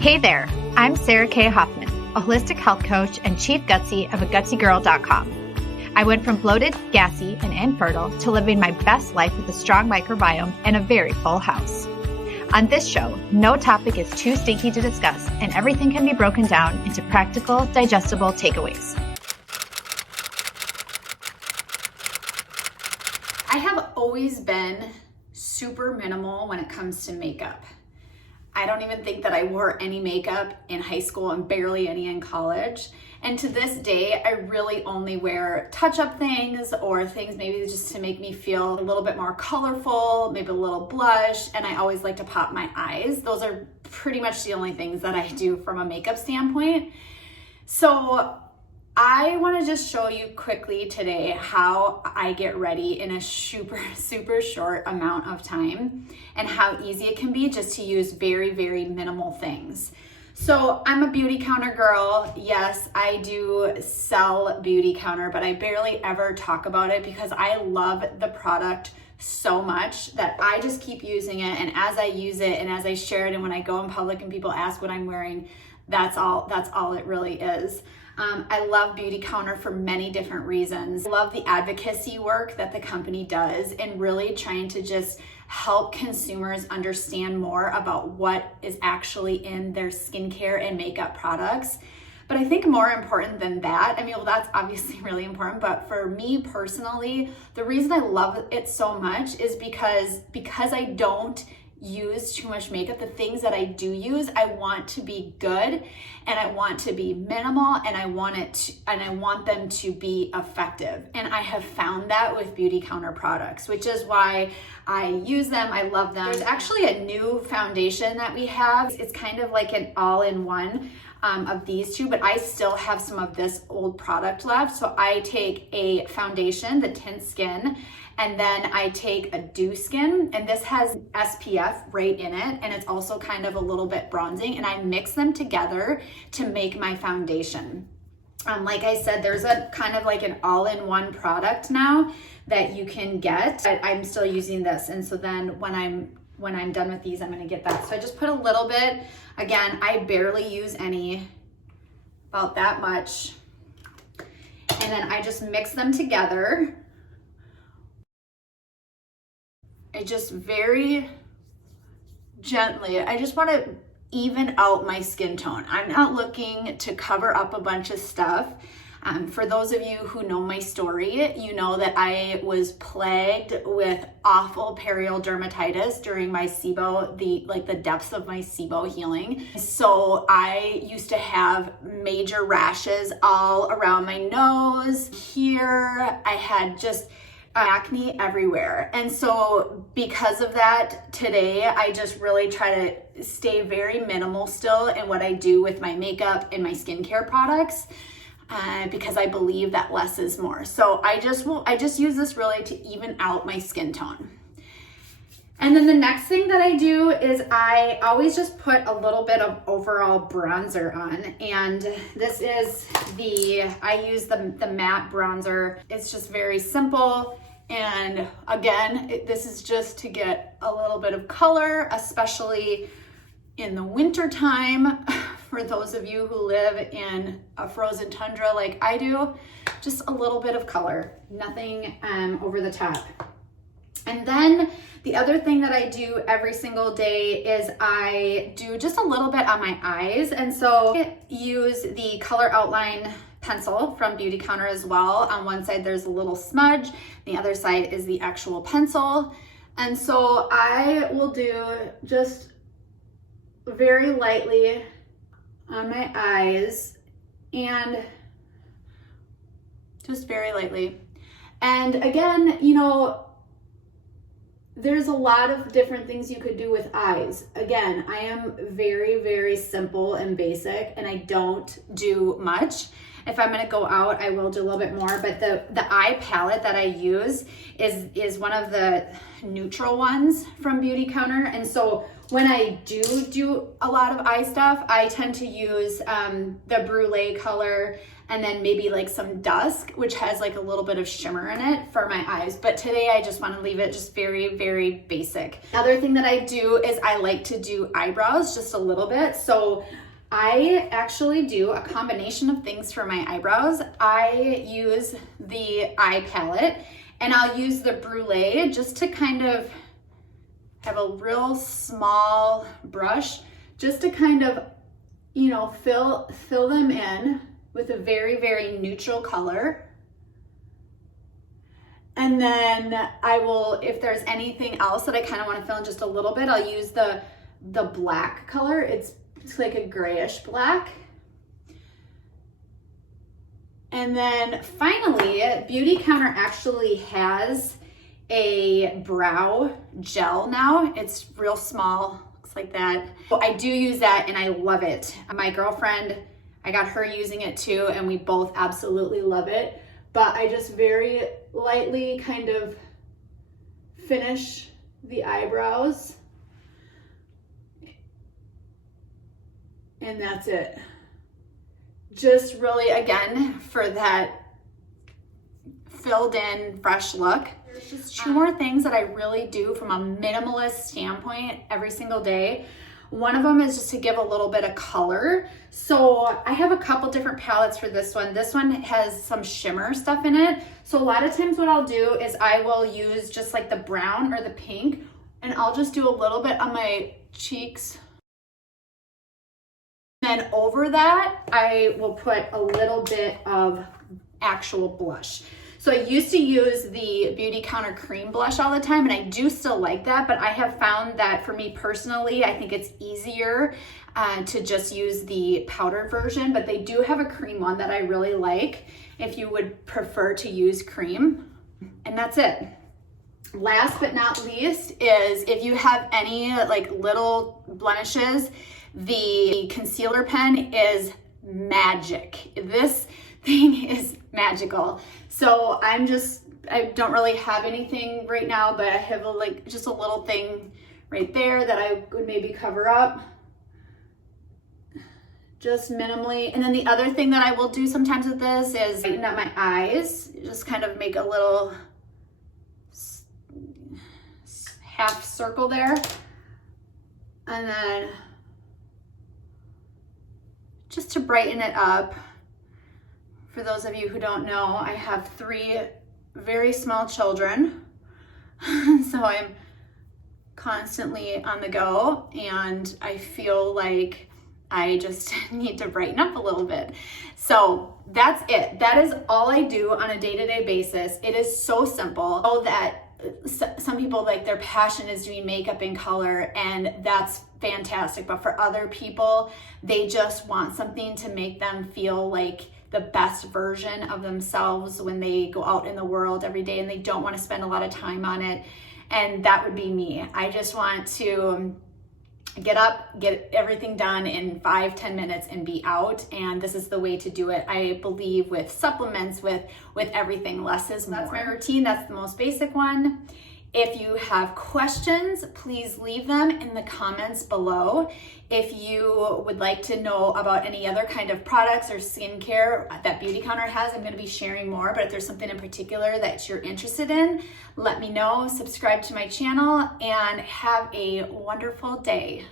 Hey there, I'm Sarah K. Hoffman, a holistic health coach and chief gutsy of AGUTSYGIRL.com. I went from bloated, gassy, and infertile to living my best life with a strong microbiome and a very full house. On this show, no topic is too stinky to discuss, and everything can be broken down into practical, digestible takeaways. I have always been super minimal when it comes to makeup. I don't even think that I wore any makeup in high school and barely any in college. And to this day, I really only wear touch-up things or things maybe just to make me feel a little bit more colorful, maybe a little blush, and I always like to pop my eyes. Those are pretty much the only things that I do from a makeup standpoint. So I want to just show you quickly today how I get ready in a super short amount of time and how easy it can be just to use very minimal things. So I'm a Beautycounter girl. Yes, I do sell Beautycounter, but I barely ever talk about it because I love the product so much that I just keep using it. And as I use it and as I share it and when I go in public and people ask what I'm wearing, that's all it really is. I love Beautycounter for many different reasons. I love the advocacy work that the company does and really trying to just help consumers understand more about what is actually in their skincare and makeup products. But I think more important than that, I mean, well, that's obviously really important, but for me personally, the reason I love it so much is because I don't use too much makeup. The things that I do use, I want to be good and I want to be minimal and I want them to be effective. And I have found that with Beautycounter products, which is why I use them. I love them. There's actually a new foundation that we have. It's kind of like an all-in-one of these two, but I still have some of this old product left. So I take a foundation, the Tint Skin, and then I take a Dew Skin, and this has SPF right in it, and it's also kind of a little bit bronzing, and I mix them together to make my foundation. Like I said, there's a kind of like an all-in-one product now that you can get. I'm still using this, and so then when I'm done with these, I'm gonna get that. So I just put a little bit. Again, I barely use any, about that much. And then I just mix them together. I just very gently, I just want to even out my skin tone. I'm not looking to cover up a bunch of stuff. For those of you who know my story, you know that I was plagued with awful perioral dermatitis during my SIBO, the depths of my SIBO healing. So I used to have major rashes all around my nose. Here, I had just acne everywhere. And so because of that, today I just really try to stay very minimal still in what I do with my makeup and my skincare products. Because I believe that less is more. So I just use this really to even out my skin tone. And then the next thing that I do is I always just put a little bit of overall bronzer on. And this is I use the matte bronzer. It's just very simple. And again, this is just to get a little bit of color, especially in the winter time. For those of you who live in a frozen tundra like I do, just a little bit of color, nothing over the top. And then the other thing that I do every single day is I do just a little bit on my eyes. And so I use the color outline pencil from Beautycounter as well. On one side, there's a little smudge. The other side is the actual pencil. And so I will do just very lightly on my eyes and just very lightly. And again, you know, there's a lot of different things you could do with eyes. Again, I am very simple and basic and I don't do much. If I'm gonna go out, I will do a little bit more, but the eye palette that I use is one of the neutral ones from Beautycounter. And so when I do a lot of eye stuff, I tend to use the Brulee color and then maybe like some dusk, which has like a little bit of shimmer in it for my eyes. But today I just want to leave it just very, very basic. Other thing that I do is I like to do eyebrows just a little bit. So I actually do a combination of things for my eyebrows. I use the eye palette, and I'll use the brulee just to kind of have a real small brush just to kind of, you know, fill them in with a very, very neutral color. And then I will, if there's anything else that I kind of want to fill in just a little bit, I'll use the black color. It's like a grayish black. And then finally, Beautycounter actually has a brow gel now. It's real small, looks like that. So I do use that and I love it. My girlfriend, I got her using it too, and we both absolutely love it. But I just very lightly kind of finish the eyebrows. And that's it. Just really, again, for that filled in, fresh look. There's just two more things that I really do from a minimalist standpoint every single day. One of them is just to give a little bit of color. So I have a couple different palettes for this one. This one has some shimmer stuff in it. So a lot of times what I'll do is I will use just like the brown or the pink, and I'll just do a little bit on my cheeks. Then over that, I will put a little bit of actual blush. So I used to use the Beautycounter cream blush all the time, and I do still like that, but I have found that for me personally, I think it's easier to just use the powdered version, but they do have a cream one that I really like if you would prefer to use cream. And that's it. Last but not least is if you have any like little blemishes, the concealer pen is magic. This thing is magical. So I don't really have anything right now, but I have just a little thing right there that I would maybe cover up just minimally. And then the other thing that I will do sometimes with this is lighten up my eyes, just kind of make a little half circle there. And then just to brighten it up. For those of you who don't know, I have 3 very small children, so I'm constantly on the go, and I feel like I just need to brighten up a little bit. So that's it. That is all I do on a day-to-day basis. It is so simple. I know that some people, like, their passion is doing makeup in color, and that's fantastic. But for other people, they just want something to make them feel like the best version of themselves when they go out in the world every day, and they don't want to spend a lot of time on it. And that would be me. I just want to get up, get everything done in 5-10 minutes and be out. And this is the way to do it. I believe with supplements, with everything, less is more. That's my routine. That's the most basic one. If you have questions, please leave them in the comments below. If you would like to know about any other kind of products or skincare that Beautycounter has, I'm going to be sharing more, but if there's something in particular that you're interested in, let me know. Subscribe to my channel and have a wonderful day.